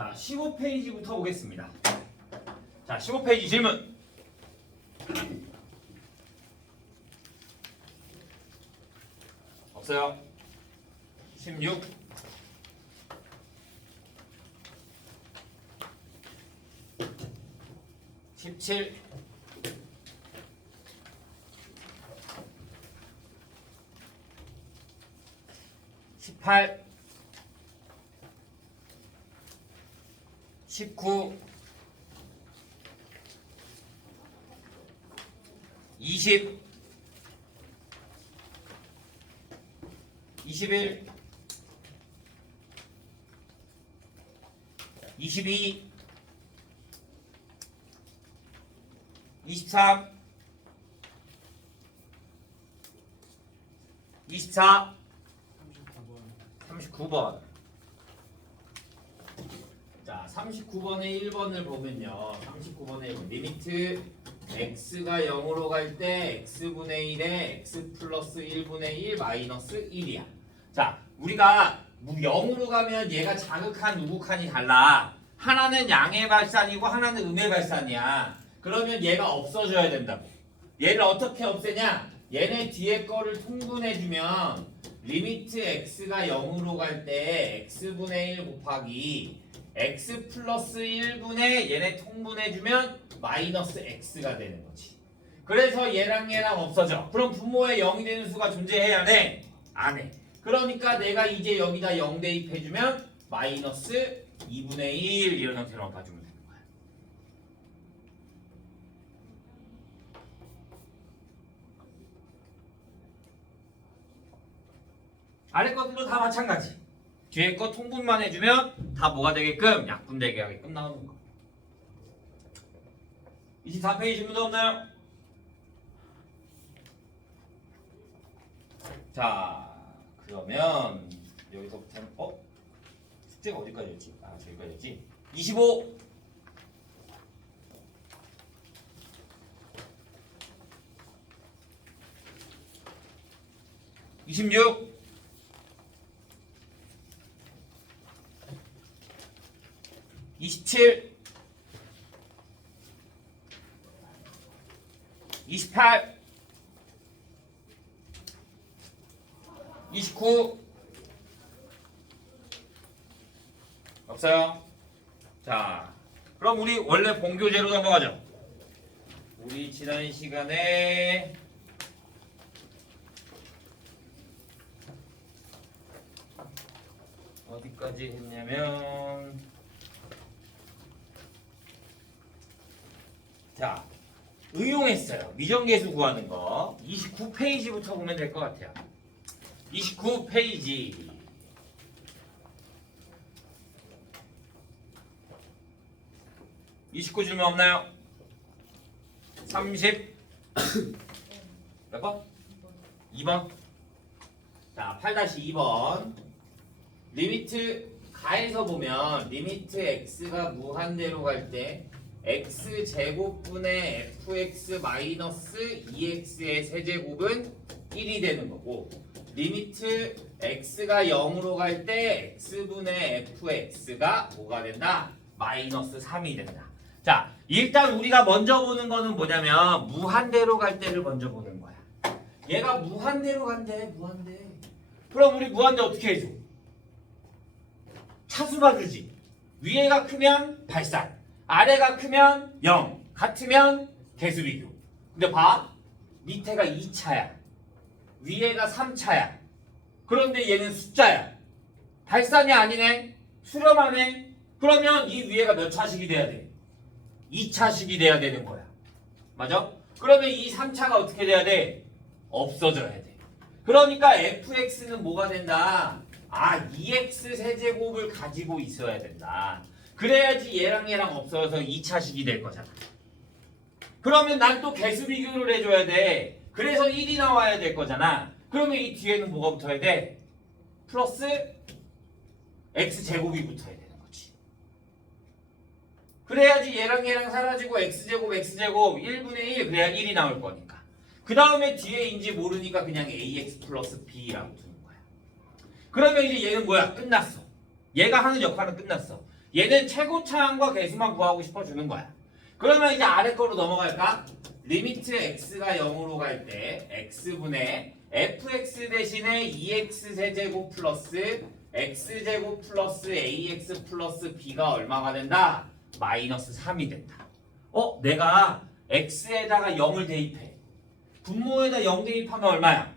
자, 15페이지부터 보겠습니다. 자, 15페이지 질문. 없어요. 16. 17. 18. 19. 20. 21. 22. 23. 24. 39번. 자, 39번의 1번을 보면요. 39번의 1번. 리미트 x가 0으로 갈 때 x분의 1에 x 플러스 1분의 1 마이너스 1이야. 자, 우리가 0으로 가면 얘가 자극한 우극한이 달라. 하나는 양의 발산이고 하나는 음의 발산이야. 그러면 얘가 없어져야 된다고. 얘를 어떻게 없애냐? 얘네 뒤에 거를 통분해주면 리미트 x가 0으로 갈 때 x분의 1 곱하기 x 플러스 1분의 얘네 통분해주면 마이너스 x가 되는 거지. 그래서 얘랑 얘랑 없어져. 그럼 분모에 0이 되는 수가 존재해야 돼? 안 해. 그러니까 내가 이제 여기다 0 대입해주면 마이너스 2분의 1 이런 형태로 봐주면 되는 거야. 아래 것들도 다 마찬가지. 뒤에 거 통분만 해주면 다 뭐가 되게끔 약분되게 하게끔 나오는 거. 24페이지 질문도 없나요? 자, 그러면 여기서부터 숙제가 어디까지였지? 아, 저기까지였지. 25. 26. 27. 28. 29. 없어요. 자, 그럼 우리 원래 본교재로 넘어가죠. 우리 지난 시간에 어디까지 했냐면, 자, 응용했어요. 미정계수 구하는 거 29페이지부터 보면 될 것 같아요. 29페이지. (29) 질문 없나요? 30 몇 번? 2번. 자, 8-2번. 리미트 가에서 보면 리미트 x가 무한대로 갈 때 x 제곱분의 fx 마이너스 2x의 세제곱은 1이 되는 거고, 리미트 x가 0으로 갈 때 x분의 fx가 뭐가 된다? 마이너스 3이 된다. 자, 일단 우리가 먼저 보는 거는 뭐냐면 무한대로 갈 때를 먼저 보는 거야. 얘가 무한대로 간대. 무한대. 그럼 우리 무한대 어떻게 해줘? 차수 받으지. 위에가 크면 발산, 아래가 크면 0, 같으면 개수비교. 근데 봐, 밑에가 2차야, 위에가 3차야. 그런데 얘는 숫자야. 발산이 아니네, 수렴하네. 그러면 이 위에가 몇 차식이 돼야 돼? 2차식이 돼야 되는 거야. 맞아? 그러면 이 3차가 어떻게 돼야 돼? 없어져야 돼. 그러니까 fx는 뭐가 된다? 아, 2x 세제곱을 가지고 있어야 된다. 그래야지 얘랑 얘랑 없어져서 2차식이 될 거잖아. 그러면 난 또 개수 비교를 해줘야 돼. 그래서 1이 나와야 될 거잖아. 그러면 이 뒤에는 뭐가 붙어야 돼? 플러스 x제곱이 붙어야 되는 거지. 그래야지 얘랑 얘랑 사라지고 x제곱 1분의 1, 그래야 1이 나올 거니까. 그 다음에 뒤에인지 모르니까 그냥 ax 플러스 b라고 두는 거야. 그러면 이제 얘는 뭐야? 끝났어. 얘가 하는 역할은 끝났어. 얘는 최고차항과 계수만 구하고 싶어 주는 거야. 그러면 이제 아래 거로 넘어갈까? 리미트 x가 0으로 갈 때 x분의 fx 대신에 2x 세제곱 플러스 x제곱 플러스 ax 플러스 b가 얼마가 된다? 마이너스 3이 된다. 내가 x에다가 0을 대입해. 분모에다 0 대입하면 얼마야?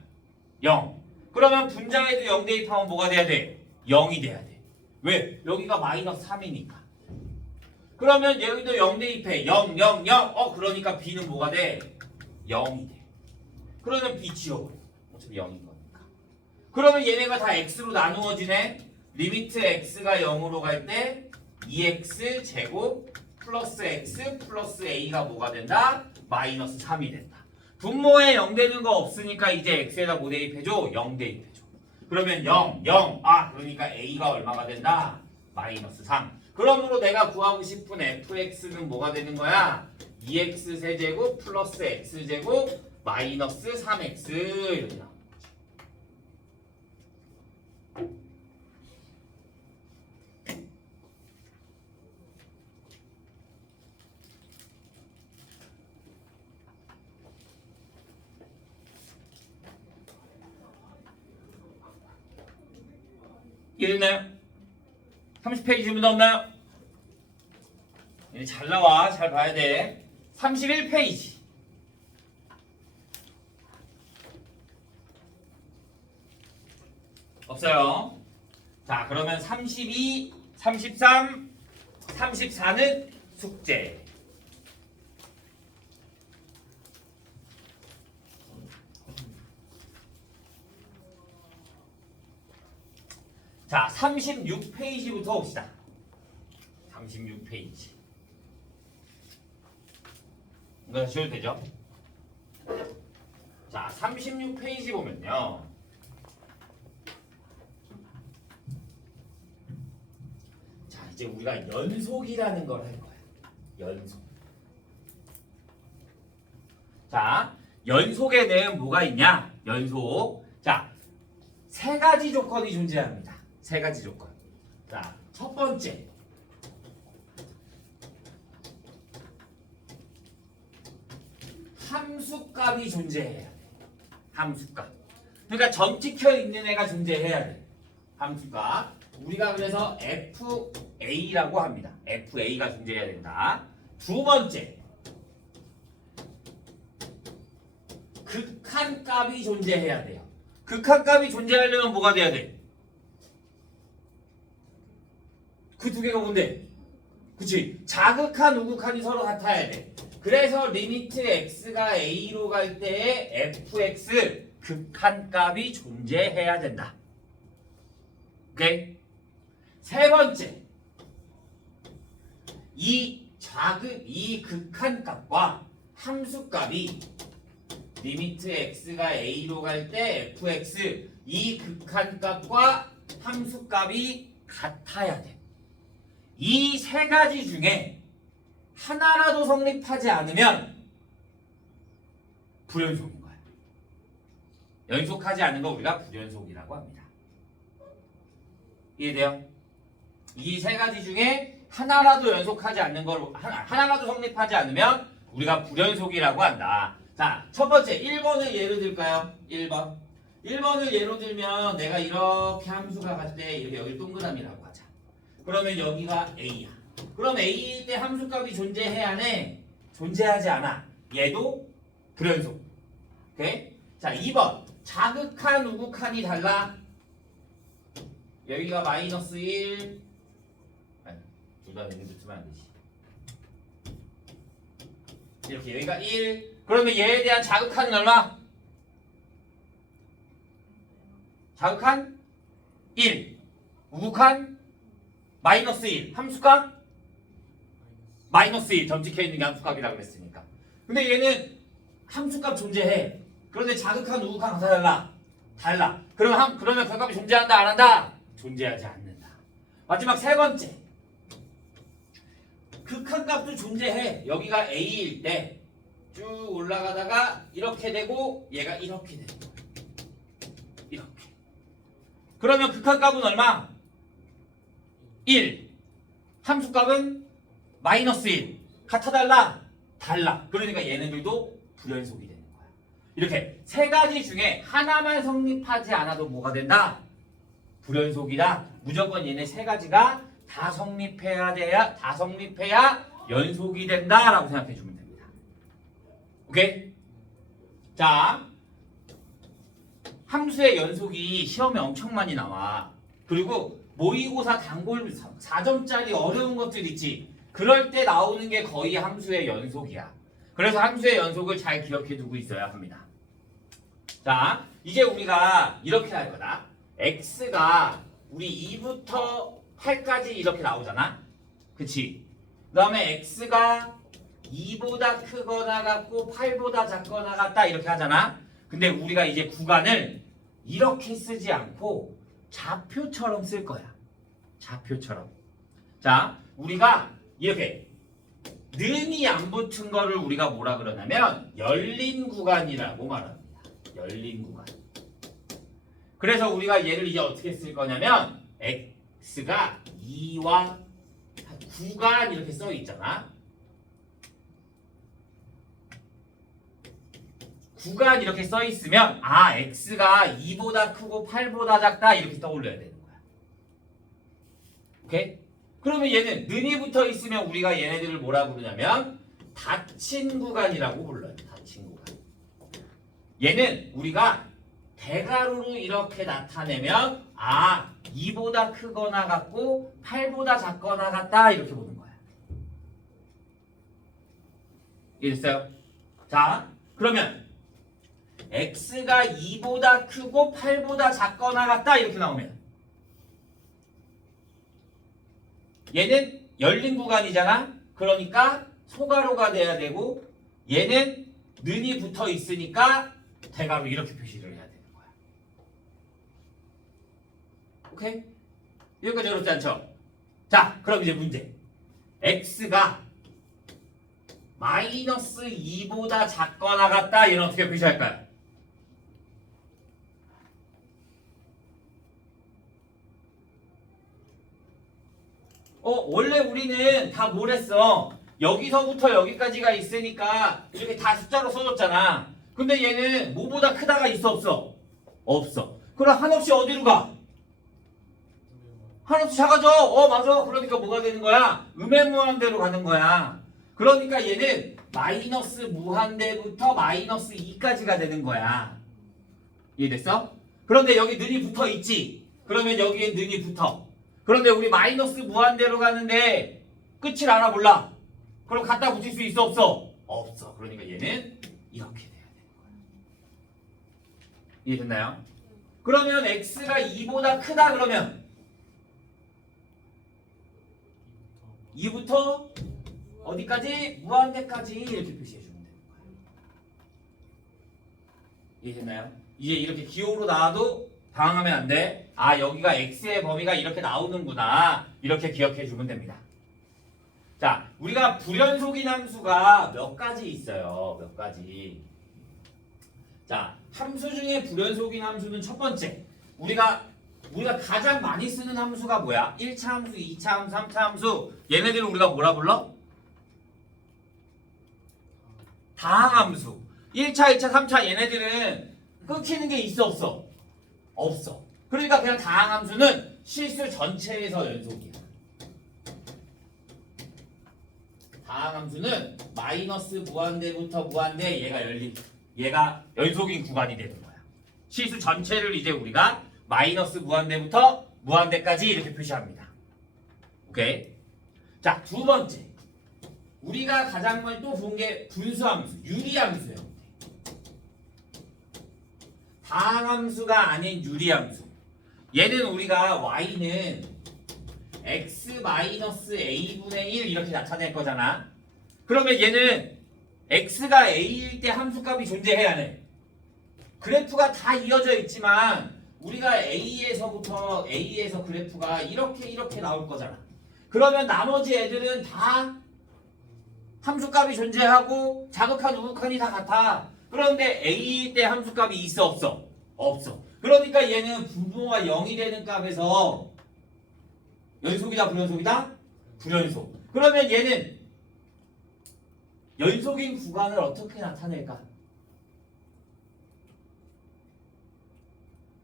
0. 그러면 분자에도 0 대입하면 뭐가 돼야 돼? 0이 돼야 돼. 왜? 여기가 마이너스 3이니까. 그러면 여기도 0 대입해. 0, 0, 0. 그러니까 b는 뭐가 돼? 0이 돼. 그러면 b 지워버려. 어차피 0인 거니까. 그러면 얘네가 다 x로 나누어지네. 리미트 x가 0으로 갈 때 2x 제곱 플러스 x 플러스 a가 뭐가 된다? 마이너스 3이 된다. 분모에 0 되는 거 없으니까 이제 x에다 뭐 대입해줘? 0 대입해줘. 그러면 0, 0. 그러니까 a가 얼마가 된다? 마이너스 3. 그러므로 내가 구하고 싶은 fx는 뭐가 되는 거야? 2x 세제곱 플러스 x제곱 마이너스 3x 이렇게 나와. 이해됐나요? 30페이지 질문 없나요? 잘 나와. 잘 봐야 돼. 31페이지. 없어요. 자, 그러면 32, 33, 34는 숙제. 자, 36페이지부터 봅시다. 36페이지. 이거 지워도 되죠? 자, 36페이지 보면요. 자, 이제 우리가 연속이라는 걸 할 거야. 연속. 자, 연속에는 뭐가 있냐? 연속. 자, 세 가지 조건이 존재합니다. 세 가지 조건. 자, 첫 번째. 함수값이 존재해야 돼. 함수값. 그러니까 점 찍혀 있는 애가 존재해야 돼. 함수값. 우리가 그래서 FA라고 합니다. FA가 존재해야 된다. 두 번째. 극한값이 존재해야 돼요. 극한값이 존재하려면 뭐가 돼야 돼? 그 두 개가 뭔데? 그치? 자극한, 우극한이 서로 같아야 돼. 그래서 리미트 x가 a로 갈 때에 fx 극한값이 존재해야 된다. 오케이? 세 번째. 이 극한값과 함수값이 리미트 x가 a로 갈 때 fx 이 극한값과 함수값이 같아야 돼. 이 세 가지 중에 하나라도 성립하지 않으면 불연속인 거야. 연속하지 않은 거 우리가 불연속이라고 합니다. 이해돼요? 이 세 가지 중에 하나라도 연속하지 않는 걸 하나라도 성립하지 않으면 우리가 불연속이라고 한다. 자, 첫 번째 1번을 예로 들까요? 1번. 1번을 예로 들면 내가 이렇게 함수가 갈 때 이렇게 여기 동그라미라고 하자. 그러면 여기가 a야. 그럼 a일 때 함수값이 존재해야 해? 존재하지 않아. 얘도 불연속. 오케이? 자, 2번. 자극한, 우극한이 달라. 여기가 마이너스 1. 아니, 둘 다 내는 붙으면 안 되지. 이렇게 여기가 1. 그러면 얘에 대한 자극한은 얼마? 자극한 1. 우극한 마이너스 1. 함수값? 마이너스 1. 점 찍혀있는 게 함수값이라고 그랬으니까. 근데 얘는 함수값 존재해. 그런데 자극한 우극한 다 달라. 달라. 그러면 결값이 존재한다 안 한다? 존재하지 않는다. 마지막 세 번째. 극한값도 존재해. 여기가 a일 때 쭉 올라가다가 이렇게 되고 얘가 이렇게 되는 거야. 이렇게. 그러면 극한값은 얼마? 1. 함수값은 마이너스 1. 같아 달라? 달라. 그러니까 얘네들도 불연속이 되는 거야. 이렇게 세 가지 중에 하나만 성립하지 않아도 뭐가 된다? 불연속이다. 무조건 얘네 세 가지가 다 성립해야 연속이 된다라고 생각해 주면 됩니다. 오케이? 자, 함수의 연속이 시험에 엄청 많이 나와. 그리고 모의고사 단골 4점짜리 어려운 것들 있지. 그럴 때 나오는 게 거의 함수의 연속이야. 그래서 함수의 연속을 잘 기억해 두고 있어야 합니다. 자, 이제 우리가 이렇게 할 거다. x가 우리 2부터 8까지 이렇게 나오잖아. 그치? 그 다음에 x가 2보다 크거나 같고 8보다 작거나 같다 이렇게 하잖아. 근데 우리가 이제 구간을 이렇게 쓰지 않고 좌표처럼 쓸 거야. 좌표처럼. 자, 우리가 이렇게 는이 안 붙은 거를 우리가 뭐라 그러냐면 열린 구간이라고 말합니다. 열린 구간. 그래서 우리가 얘를 이제 어떻게 쓸 거냐면 x가 2와 구간 이렇게 써 있잖아. 구간 이렇게 써 있으면 아 x가 2보다 크고 8보다 작다 이렇게 떠올려야 되는 거야. 오케이? 그러면 얘는 는이 붙어 있으면 우리가 얘네들을 뭐라 부르냐면 닫힌 구간이라고 불러요. 닫힌 구간. 얘는 우리가 대가로로 이렇게 나타내면 아 2보다 크거나 같고 8보다 작거나 같다 이렇게 보는 거야. 이해됐어요? 자, 그러면 x가 2보다 크고 8보다 작거나 같다 이렇게 나오면 얘는 열린 구간이잖아. 그러니까 소가로가 돼야 되고 얘는 는이 붙어 있으니까 대가로 이렇게 표시를 해야 되는 거야. 오케이? 여기까지 어렵지 않죠? 자, 그럼 이제 문제. x가 마이너스 2보다 작거나 같다. 얘는 어떻게 표시할까요? 원래 우리는 다 뭘 했어? 여기서부터 여기까지가 있으니까 이렇게 다 숫자로 써줬잖아. 근데 얘는 뭐보다 크다가 있어 없어? 없어. 그럼 한없이 어디로 가? 한없이 작아져. 맞아. 그러니까 뭐가 되는 거야? 음의 무한대로 가는 거야. 그러니까 얘는 마이너스 무한대부터 마이너스 2까지가 되는 거야. 이해됐어? 그런데 여기 는이 붙어 있지? 그러면 여기에 는이 붙어. 그런데 우리 마이너스 무한대로 가는데 끝을 알아 몰라. 그럼 갖다 붙일 수 있어 없어? 없어. 그러니까 얘는 이렇게 돼야 되는 거야. 이해됐나요? 그러면 x가 2보다 크다 그러면 2부터 어디까지? 무한대까지 이렇게 표시해 주면 되는 거야. 이해됐나요? 이제 이렇게 기호로 나와도 당황하면 안 돼. 아, 여기가 x의 범위가 이렇게 나오는구나. 이렇게 기억해 주면 됩니다. 자, 우리가 불연속인 함수가 몇 가지 있어요. 몇 가지. 자, 함수 중에 불연속인 함수는 첫 번째. 우리가 가장 많이 쓰는 함수가 뭐야? 1차 함수, 2차 함수, 3차 함수. 얘네들을 우리가 뭐라 불러? 다항함수. 1차, 2차, 3차 얘네들은 끊기는 게 있어 없어? 없어. 그러니까 그냥 다항함수는 실수 전체에서 연속이야. 다항함수는 마이너스 무한대부터 무한대 얘가 연속인 구간이 되는 거야. 실수 전체를 이제 우리가 마이너스 무한대부터 무한대까지 이렇게 표시합니다. 오케이? 자, 두 번째. 우리가 가장 많이 또 본 게 분수함수, 유리함수예요. 다항함수가 아닌 유리함수. 얘는 우리가 y는 x-a분의 1 이렇게 나타낼 거잖아. 그러면 얘는 x가 a일 때 함수값이 존재해야 돼. 그래프가 다 이어져 있지만 우리가 A에서 그래프가 이렇게 나올 거잖아. 그러면 나머지 애들은 다 함수값이 존재하고 자극한 우극한이 다 같아. 그런데 A일 때 함수값이 있어 없어? 없어. 그러니까 얘는 분모가 0이 되는 값에서 연속이다 불연속이다? 불연속. 그러면 얘는 연속인 구간을 어떻게 나타낼까?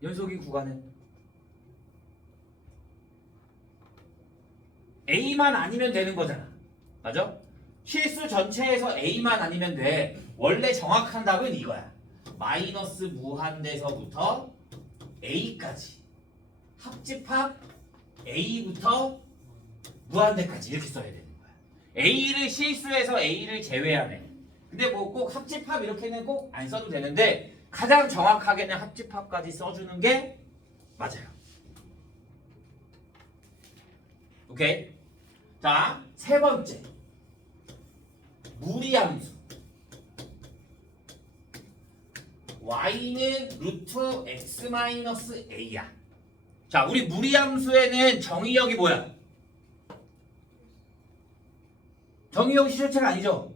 연속인 구간은 A만 아니면 되는 거잖아. 맞아? 실수 전체에서 A만 아니면 돼. 원래 정확한 답은 이거야. 마이너스 무한대서부터 A까지. 합집합 A부터 무한대까지 이렇게 써야 되는 거야. A를 실수해서 A를 제외하네. 근데 뭐 꼭 합집합 이렇게는 꼭 안 써도 되는데 가장 정확하게는 합집합까지 써주는 게 맞아요. 오케이? 자, 세 번째. 무리함수. y는 루트 x 마이너스 a야. 자, 우리 무리함수에는 정의역이 뭐야? 정의역이 실체가 아니죠?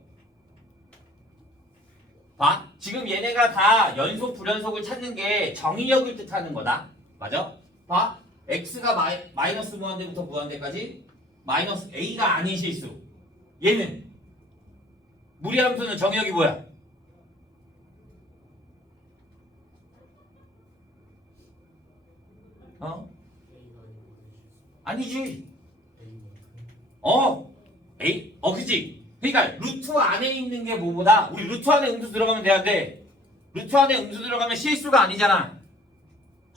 봐. 지금 얘네가 다 연속 불연속을 찾는 게 정의역을 뜻하는 거다. 맞아? 봐. x가 마이너스 무한대부터 무한대까지 마이너스 a가 아닌 실수. 얘는 무리함수는 정의역이 뭐야? 어? 아니지. 그치? 그러니까 루트 안에 있는 게 뭐보다 우리 루트 안에 음수 들어가면 되는데 루트 안에 음수 들어가면 실수가 아니잖아.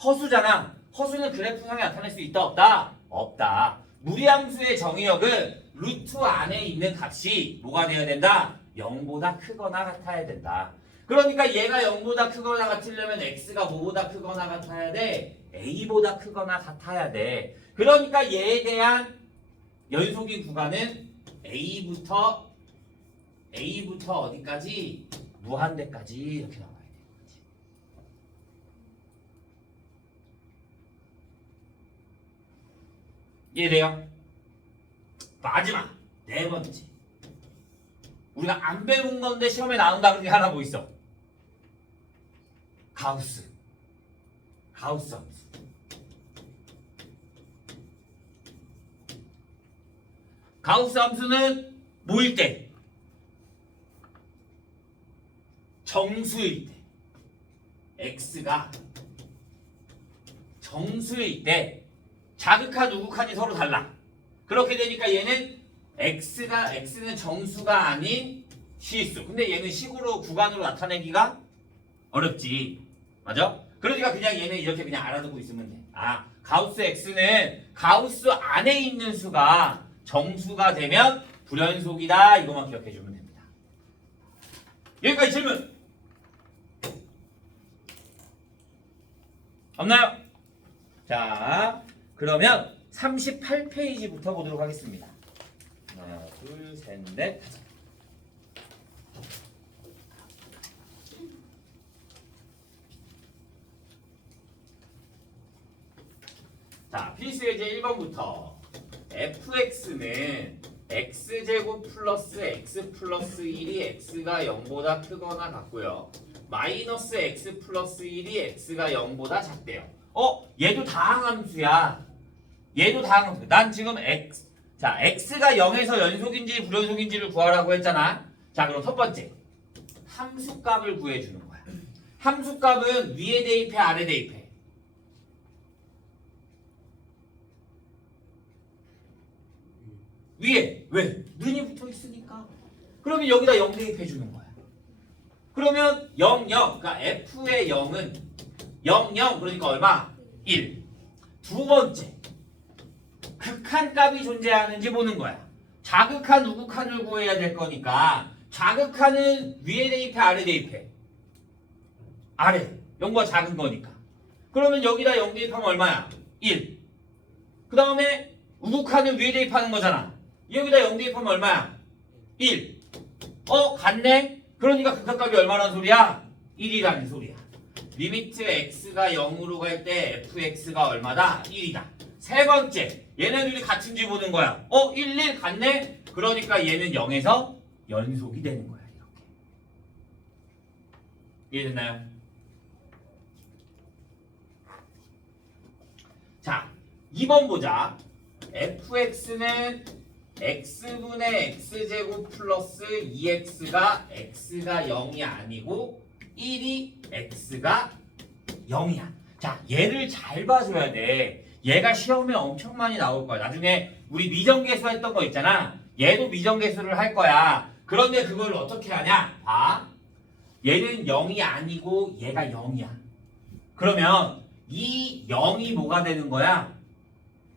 허수잖아. 허수는 그래프상에 나타낼 수 있다 없다? 없다. 무리함수의 정의역은 루트 안에 있는 값이 뭐가 되어야 된다? 0보다 크거나 같아야 된다. 그러니까 얘가 0보다 크거나 같으려면 x가 뭐보다 크거나 같아야 돼? a보다 크거나 같아야 돼. 그러니까 얘에 대한 연속인 구간은 A부터 어디까지? 무한대까지 이렇게 나와야 되는 거지. 이해돼요? 마지막 네 번째. 우리가 안 배운 건데 시험에 나온다 그런 게 하나 뭐 있어? 가우스 함수. 가우스 함수는 뭐일 때? 정수일 때. x가 정수일 때 자극한 우극한이 서로 달라. 그렇게 되니까 얘는 x는 정수가 아닌 실수. 근데 얘는 식으로 구간으로 나타내기가 어렵지. 맞아? 그러니까 그냥 얘는 이렇게 그냥 알아두고 있으면 돼. 아, 가우스 x는 가우스 안에 있는 수가 정수가 되면 불연속이다. 이것만 기억해 주면 됩니다. 여기까지 질문 없나요? 자, 그러면 38페이지부터 보도록 하겠습니다. 하나, 둘, 셋, 넷, 다섯. 자, 필수 예제 1번부터 fx는 x제곱 플러스 x 플러스 1이 x가 0보다 크거나 같고요. 마이너스 x 플러스 1이 x가 0보다 작대요. 얘도 다항함수야. 얘도 다항함수. 난 지금 x가 0에서 연속인지 불연속인지를 구하라고 했잖아. 자, 그럼 첫 번째 함수값을 구해주는 거야. 함수값은 위에 대입해 아래 대입해? 위에. 왜? 눈이 붙어 있으니까. 그러면 여기다 0 대입해 주는 거야. 그러면 0, 0. 그러니까 f의 0은 0, 0. 그러니까 얼마? 1. 두 번째. 극한값이 존재하는지 보는 거야. 자극한 우극한을 구해야 될 거니까 자극한은 위에 대입해 아래 대입해? 아래. 0보다 작은 거니까. 그러면 여기다 0 대입하면 얼마야? 1. 그 다음에 우극한은 위에 대입하는 거잖아. 여기다 0 대입하면 얼마야? 1. 같네? 그러니까 극한값이 얼마라는 소리야? 1이라는 소리야. 리미트 x가 0으로 갈 때 fx가 얼마다? 1이다. 세 번째, 얘네들이 같은지 보는 거야. 1, 1 같네? 그러니까 얘는 0에서 연속이 되는 거야. 이렇게. 이해됐나요? 자, 2번 보자. fx는 x분의 x제곱 플러스 2x가 x가 0이 아니고 1이 x가 0이야. 자, 얘를 잘 봐줘야 돼. 얘가 시험에 엄청 많이 나올 거야. 나중에 우리 미정계수 했던 거 있잖아. 얘도 미정계수를 할 거야. 그런데 그걸 어떻게 하냐? 봐. 얘는 0이 아니고 얘가 0이야. 그러면 이 0이 뭐가 되는 거야?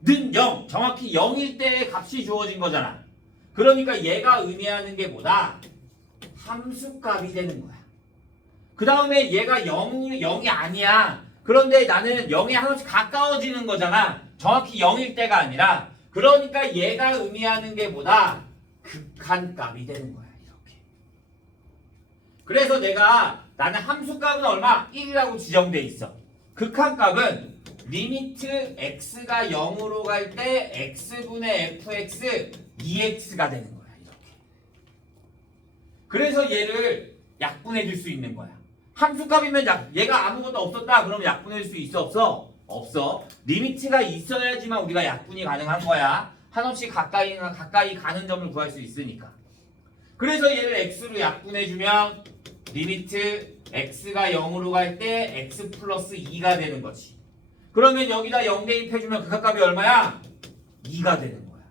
는 0. 정확히 0일 때의 값이 주어진 거잖아. 그러니까 얘가 의미하는 게 뭐다? 함수값이 되는 거야. 그 다음에 얘가 0이 아니야. 그런데 나는 0에 하나씩 가까워지는 거잖아. 정확히 0일 때가 아니라. 그러니까 얘가 의미하는 게 뭐다? 극한값이 되는 거야. 이렇게. 그래서 나는 함수값은 얼마? 1이라고 지정돼 있어. 극한값은 리미트 x가 0으로 갈 때 x분의 fx 2x가 되는 거야. 이렇게. 그래서 얘를 약분해 줄 수 있는 거야. 함수값이면 얘가 아무것도 없었다. 그러면 약분해 줄 수 있어? 없어? 없어. 리미트가 있어야지만 우리가 약분이 가능한 거야. 한없이 가까이 가는 점을 구할 수 있으니까. 그래서 얘를 x로 약분해 주면 리미트 x가 0으로 갈 때 x 플러스 2가 되는 거지. 그러면 여기다 0 대입해 주면 극한값이 얼마야? 2가 되는 거야.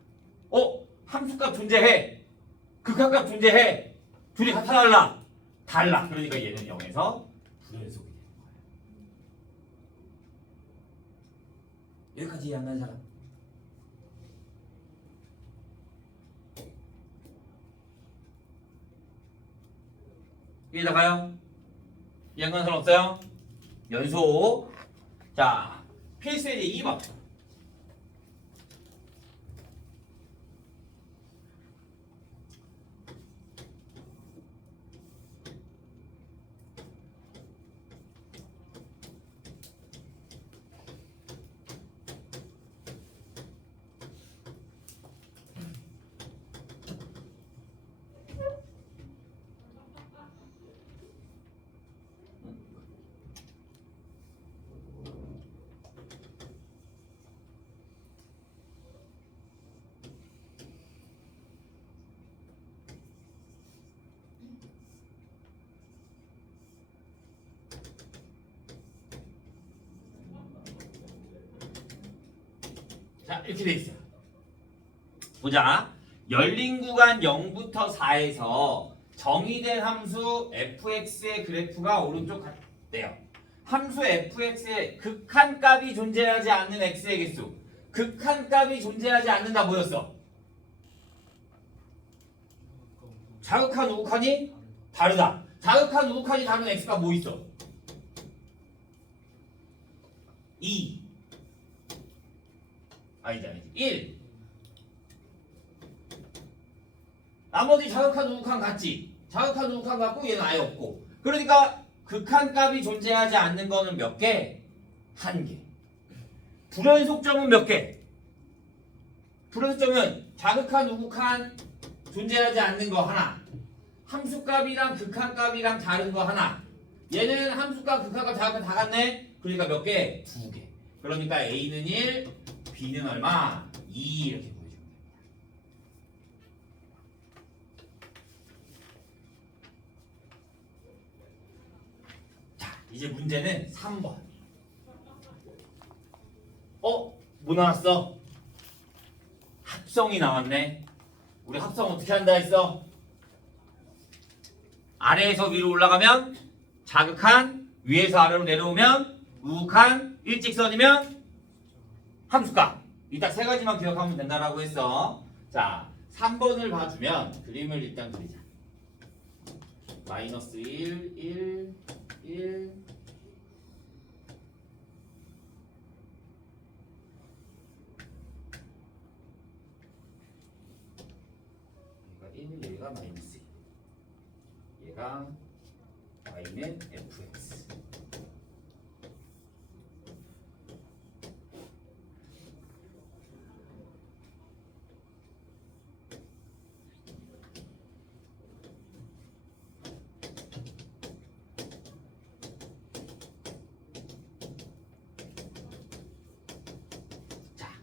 함수값 존재해. 극한값 존재해. 둘이 같아 달라? 달라. 그러니까 얘는 0에서 불연속이 되는 거야. 여기까지 이해 안 가는 사람? 이해다가요? 이해 안 가는 사람 없어요? 연속. 자, 필수의 2번. 자, 이렇게 돼 있어요. 보자. 열린 구간 0부터 4에서 정의된 함수 fx의 그래프가 오른쪽 같대요. 함수 fx의 극한값이 존재하지 않는 x의 개수. 극한값이 존재하지 않는다 뭐였어? 자극한 우극한이 다르다. 자극한 우극한이 다른 x가 뭐 있어? 2. 아니지. 1. 나머지 자극한 우극한 같지? 자극한 우극한 같고 얘는 아예 없고. 그러니까 극한값이 존재하지 않는 거는 몇 개? 1개. 불연속점은 몇 개? 불연속점은 자극한 우극한 존재하지 않는 거 하나. 함수값이랑 극한값이랑 다른 거 하나. 얘는 함수값, 극한값, 자극한 다 같네? 그러니까 몇 개? 2개. 그러니까 A는 1, B는 얼마? 2 이렇게 보여주면 됩니다. 자, 이제 문제는 3번. 뭐 나왔어? 합성이 나왔네. 우리 합성 어떻게 한다 했어? 아래에서 위로 올라가면 자극한, 위에서 아래로 내려오면 우극한, 일직선이면 함수값. 이 딱 세 가지만 기억하면 된다라고 했어. 자, 3번을 봐주면 그림을 일단 그리자. 마이너스 1, 1, 1. 얘가 1, 얘가 마이너스 1. 얘가 y는 fx.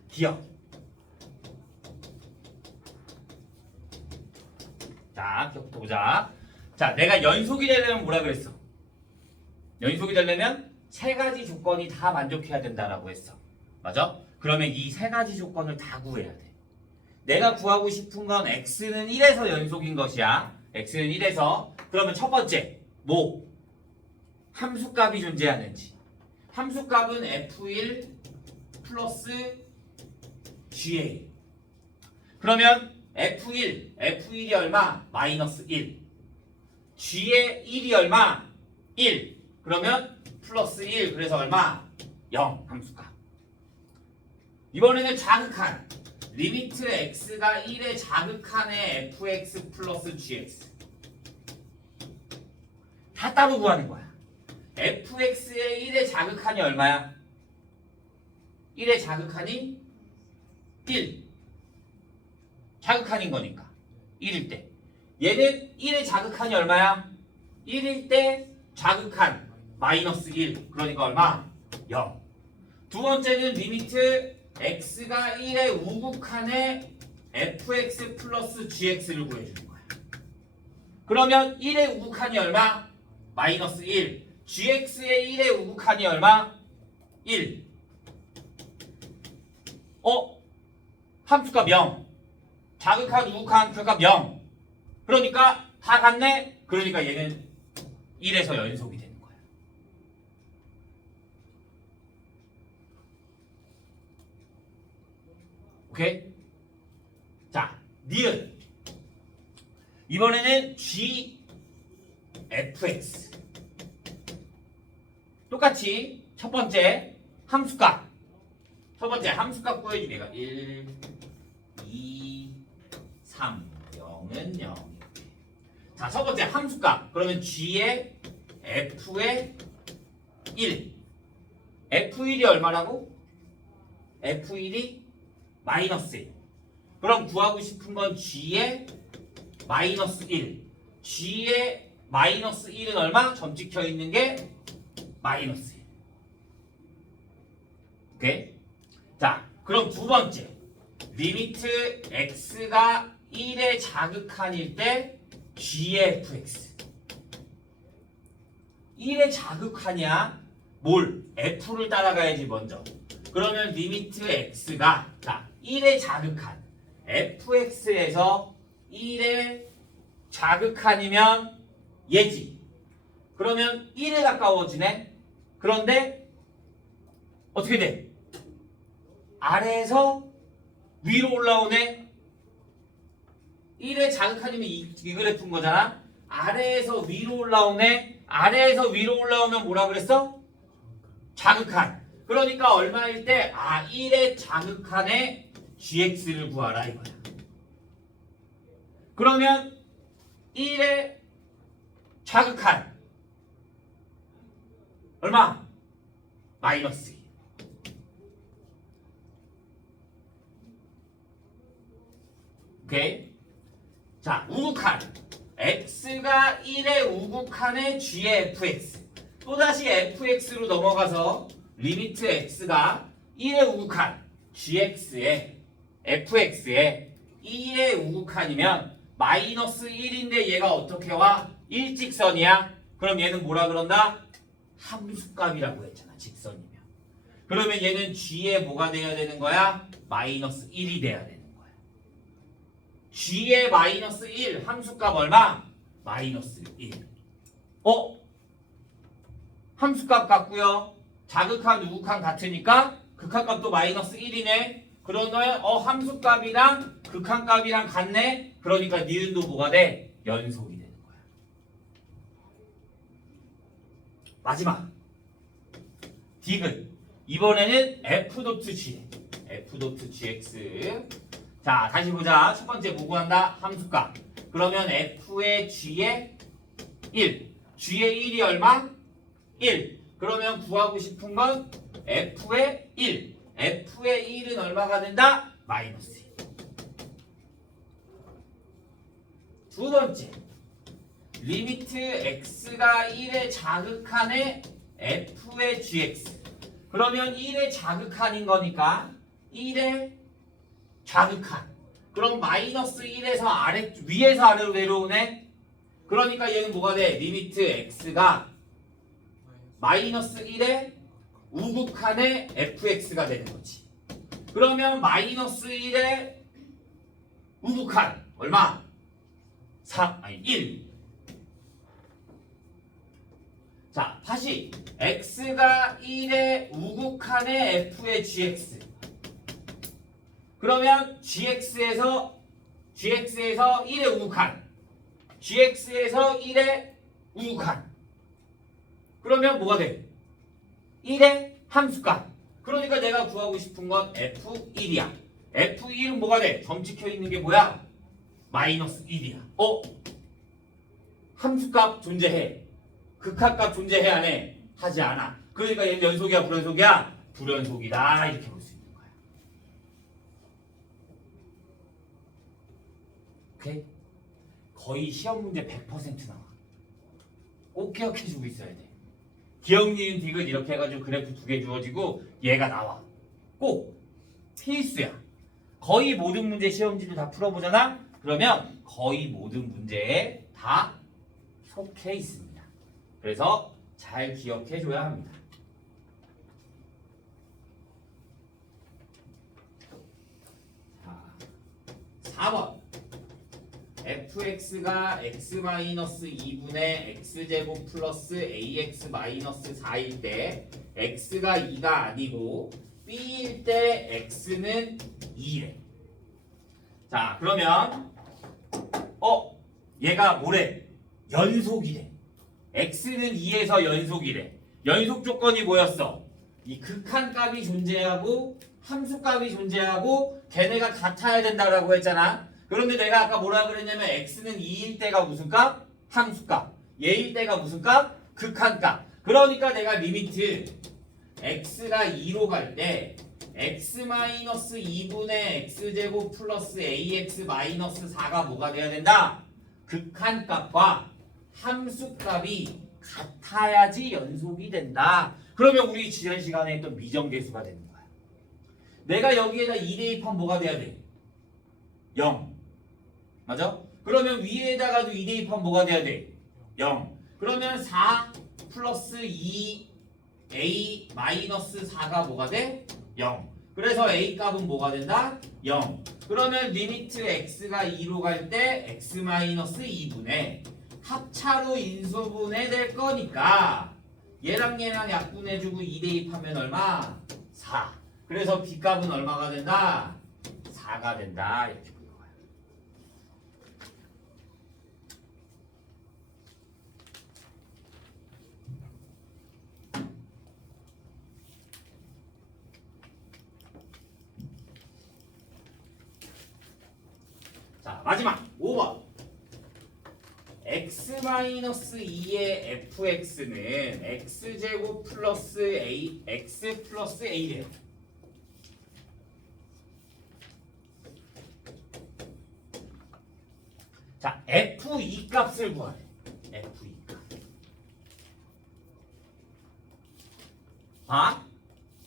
기억. 자, 기억부터 보자. 자, 내가 연속이 되려면 뭐라 그랬어? 연속이 되려면 세 가지 조건이 다 만족해야 된다라고 했어. 맞아? 그러면 이 세 가지 조건을 다 구해야 돼. 내가 구하고 싶은 건 x는 1에서 연속인 것이야. x는 1에서. 그러면 첫 번째, 뭐? 함수값이 존재하는지. 함수값은 f1 플러스 ga. 그러면 F1이 얼마? 마이너스 1. G의 1이 얼마? 1. 그러면 플러스 1. 그래서 얼마? 0 함수값. 이번에는 자극한. 리미트 x가 1의 자극한의 fx 플러스 gx. 다 따로 구하는 거야. fx의 1의 자극한이 얼마야? 1의 자극한이 1. 자극한인 거니까 1일 때 얘는 1의 자극한이 얼마야? 1일 때 자극한 마이너스 1 그러니까 얼마? 0. 두 번째는 리미트 x가 1의 우극한의 fx 플러스 gx를 구해주는 거야. 그러면 1의 우극한이 얼마? 마이너스 1. gx의 1의 우극한이 얼마? 1. 함수값 0. 자극한, 우극한, 결값 0. 그러니까 다 같네? 그러니까 얘는 1에서 연속이 되는 거야. 오케이? 자, 니은. 이번에는 gfx. 똑같이 첫 번째 함수값. 첫 번째 함수값 구해주기. 내가 1, 2, 3, 0은 0. 자, 첫 번째 함수값. 그러면 g의 f의 1. f1이 얼마라고? f1이 마이너스 1. 그럼 구하고 싶은 건 g의 마이너스 1. g의 마이너스 1은 얼마? 점 찍혀 있는 게 마이너스 1. 오케이? 자, 그럼 두 번째. 리미트 x가 1의 자극한일 때 g의 fx. 1의 자극한이야. 뭘? f를 따라가야지 먼저. 그러면 리미트 x가 자 1의 자극한 fx에서 1의 자극한이면 얘지. 그러면 1에 가까워지네. 그런데 어떻게 돼? 아래에서 위로 올라오네. 1의 자극한이면 이 그래프인 거잖아. 아래에서 위로 올라오네. 아래에서 위로 올라오면 뭐라 그랬어? 자극한. 그러니까 얼마일 때? 1의 자극한의 gx를 구하라 이거야. 그러면 1의 자극한 얼마? 마이너스 2. 오케이? 자, 우극한. x가 1의 우극한의 g의 fx. 또다시 fx로 넘어가서 리미트 x가 1의 우극한 gx에 fx에 1의 우극한이면 마이너스 1인데 얘가 어떻게 와? 일직선이야. 그럼 얘는 뭐라 그런다? 함수값이라고 했잖아. 직선이면. 그러면 얘는 g에 뭐가 돼야 되는 거야? 마이너스 1이 돼야 되는 거야. g의 마이너스 1 함수값 얼마? 마이너스 1. 함수값 같고요. 자극한 우극한 같으니까 극한값도 마이너스 1이네. 그러면 함수값이랑 극한값이랑 같네. 그러니까 니은도 뭐가 돼? 연속이 되는 거야. 마지막 디귿. 이번에는 f.g. f.gx. 자, 다시 보자. 첫 번째 뭐 구한다? 함수값. 그러면 f의 g의 1. g의 1이 얼마? 1. 그러면 구하고 싶은 건 f의 1. f의 1은 얼마가 된다? 마이너스 1. 두 번째. 리미트 x가 1의 자극한의 f의 gx. 그러면 1의 자극한인 거니까 1의 자극한. 그럼 마이너스 1에서 위에서 아래로 내려오네. 그러니까 얘는 뭐가 돼? 리미트 x가 마이너스 1에 우극한의 fx가 되는 거지. 그러면 마이너스 1에 우극한 얼마? 1. 자, 다시 x가 1에 우극한의 f의 gx. 그러면 gx에서 1의 우극한, gx에서 1의 우극한. 그러면 뭐가 돼? 1의 함수값. 그러니까 내가 구하고 싶은 건 f1이야. f1은 뭐가 돼? 점 찍혀 있는 게 뭐야? 마이너스 1이야. 함수값 존재해. 극한값 존재해 안 해? 하지 않아. 그러니까 얘는 연속이야 불연속이야? 불연속이다. 이렇게 볼 수 있는 거야. 오케이? 거의 시험 문제 100% 나와. 꼭 기억해주고 있어야 돼. 기억, 니은, 디귿 이렇게 해가지고 그래프 2개 주어지고 얘가 나와. 꼭 필수야. 거의 모든 문제 시험지도 다 풀어보잖아? 그러면 거의 모든 문제에 다 속해 있습니다. 그래서 잘 기억해줘야 합니다. 자, 4번 fx가 x-2분의 x제곱 플러스 ax-4일 때 x가 2가 아니고 b일 때 x는 2래. 자, 그러면 얘가 뭐래? 연속이래. x는 2에서 연속이래. 연속 조건이 뭐였어? 이 극한값이 존재하고 함수값이 존재하고 걔네가 같아야 된다라고 했잖아. 그런데 내가 아까 뭐라 그랬냐면 x는 2일 때가 무슨 값? 함수값. 얘일 때가 무슨 값? 극한값. 그러니까 내가 리미트 x가 2로 갈 때 x-2분의 x제곱 플러스 ax-4가 뭐가 돼야 된다? 극한값과 함수값이 같아야지 연속이 된다. 그러면 우리 지난 시간에 했던 미정계수가 되는 거야. 내가 여기에다 2 대입하면 뭐가 돼야 돼? 0. 맞아? 그러면 위에다가도 2 대입하면 뭐가 돼야 돼? 0. 그러면 4 플러스 2a 마이너스 4가 뭐가 돼? 0. 그래서 a 값은 뭐가 된다? 0. 그러면 리미트 x가 2로 갈 때 x-2분의 합차로 인수분해 될 거니까 얘랑 얘랑 약분해주고 2 대입하면 얼마? 4. 그래서 b 값은 얼마가 된다? 4가 된다. 이렇게 보는 거야. 자, 마지막 5번. x-2의 fx는 x제곱 플러스 x 플러스 a래요. 자, f2 값을 구하래. f2 값.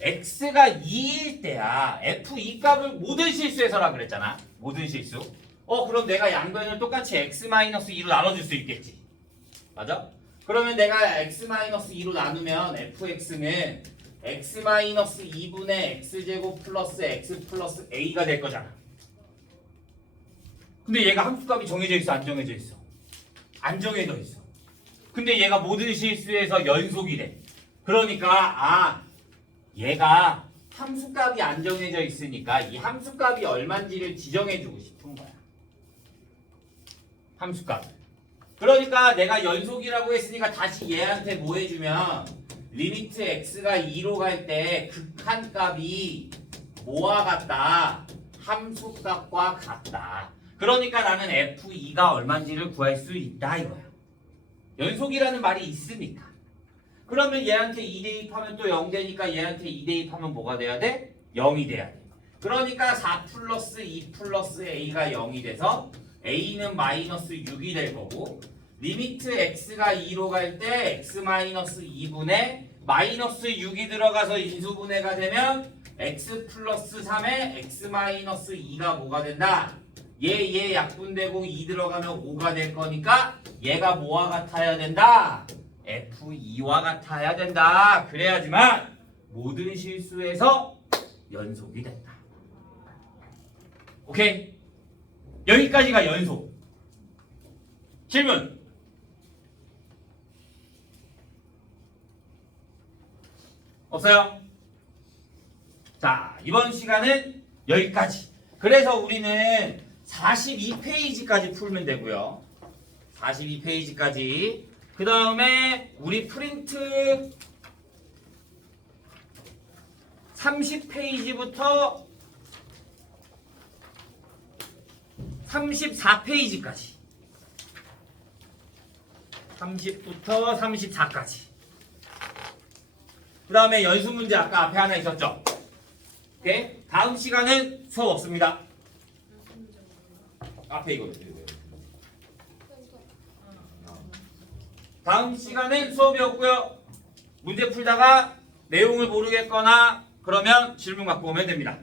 x가 2일 때야. f2 값을 모든 실수에서라 그랬잖아. 모든 실수. 그럼 내가 양변을 똑같이 x-2로 나눠줄 수 있겠지. 맞아? 그러면 내가 x-2로 나누면 fx는 x-2분의 x제곱 플러스 x 플러스 a가 될 거잖아. 근데 얘가 함수값이 정해져 있어, 안 정해져 있어? 안 정해져 있어. 근데 얘가 모든 실수에서 연속이래. 그러니까 얘가 함수값이 안 정해져 있으니까 이 함수값이 얼마인지를 지정해주고 싶은 거야. 함수값. 그러니까 내가 연속이라고 했으니까 다시 얘한테 뭐 해주면 리미트 x가 2로 갈 때 극한값이 뭐와 같다? 함수값과 같다. 그러니까 나는 f2가 얼마인지를 구할 수 있다 이거야. 연속이라는 말이 있으니까. 그러면 얘한테 2 대입하면 또 0 되니까 얘한테 2 대입하면 뭐가 돼야 돼? 0이 돼야 돼. 그러니까 4 플러스 2 플러스 a가 0이 돼서 a는 마이너스 6이 될 거고 리미트 x가 2로 갈 때 x-2분의 마이너스 6이 들어가서 인수분해가 되면 x 플러스 3에 x-2가 뭐가 된다? 얘 약분되고 2 들어가면 5가 될 거니까 얘가 뭐와 같아야 된다? F2와 같아야 된다. 그래야지만 모든 실수에서 연속이 된다. 오케이? 여기까지가 연속. 질문. 없어요? 자, 이번 시간은 여기까지. 그래서 우리는 42페이지까지 풀면 되고요. 42페이지까지. 그 다음에 우리 프린트 30페이지부터 34페이지까지. 30부터 34까지. 그 다음에 연수 문제 아까 앞에 하나 있었죠? 오케이? 다음 시간은 수업 없습니다. 앞에 이거. 다음 시간은 수업이 없고요. 문제 풀다가 내용을 모르겠거나 그러면 질문 갖고 오면 됩니다.